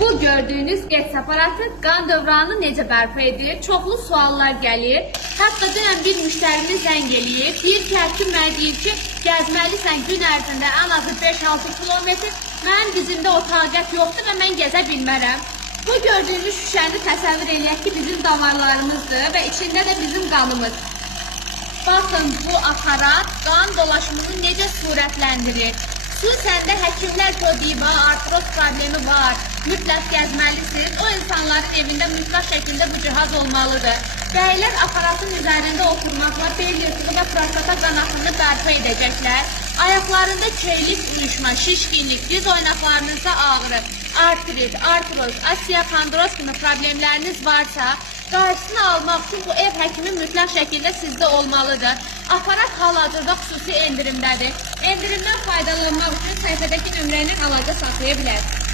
Bu gördüğünüz X aparatı qan dövranını necə bərpa edir? Çoxlu suallar gəlir. Hətta dünən bir müştərimiz zəng eləyib. Deyir ki, həkim mənə deyir ki, gəzməlisən gün ərzində ən azı 5-6 kilometr. Mənim dizimdə o taqət yoxdur və mən gəzə bilmərəm. Bu gördüyünüz şüşəni təsəvvür eləyək ki, bizim damarlarımızdır və içində də bizim qanımız. Baxın, bu aparat qan dolaşımını necə sürətləndirir. Xüsusən də həkimlər ki, artroz problemi var, mütləq gəzməlisiniz. O insanların evində mütləq şəkildə bu cihaz olmalıdır. Bəylər aparatın üzərində oturmaqla bel yırtığı və prostata qan axını bərpa edəcəklər. Ayaqlarında keylik uyuşma, şişkinlik, diz oynaqlarınızda ağrı, artrit, artroz, osteokondroz kimi problemləriniz varsa, qarşısını almaq üçün bu ev həkimi mütləq şəkildə sizdə olmalıdır. Aparat hal-hazırda xüsusi endirimdədir. Endirimdən faydalanmaq üçün səhifədəki nömrə ilə əlaqə saxlaya bilərsiniz.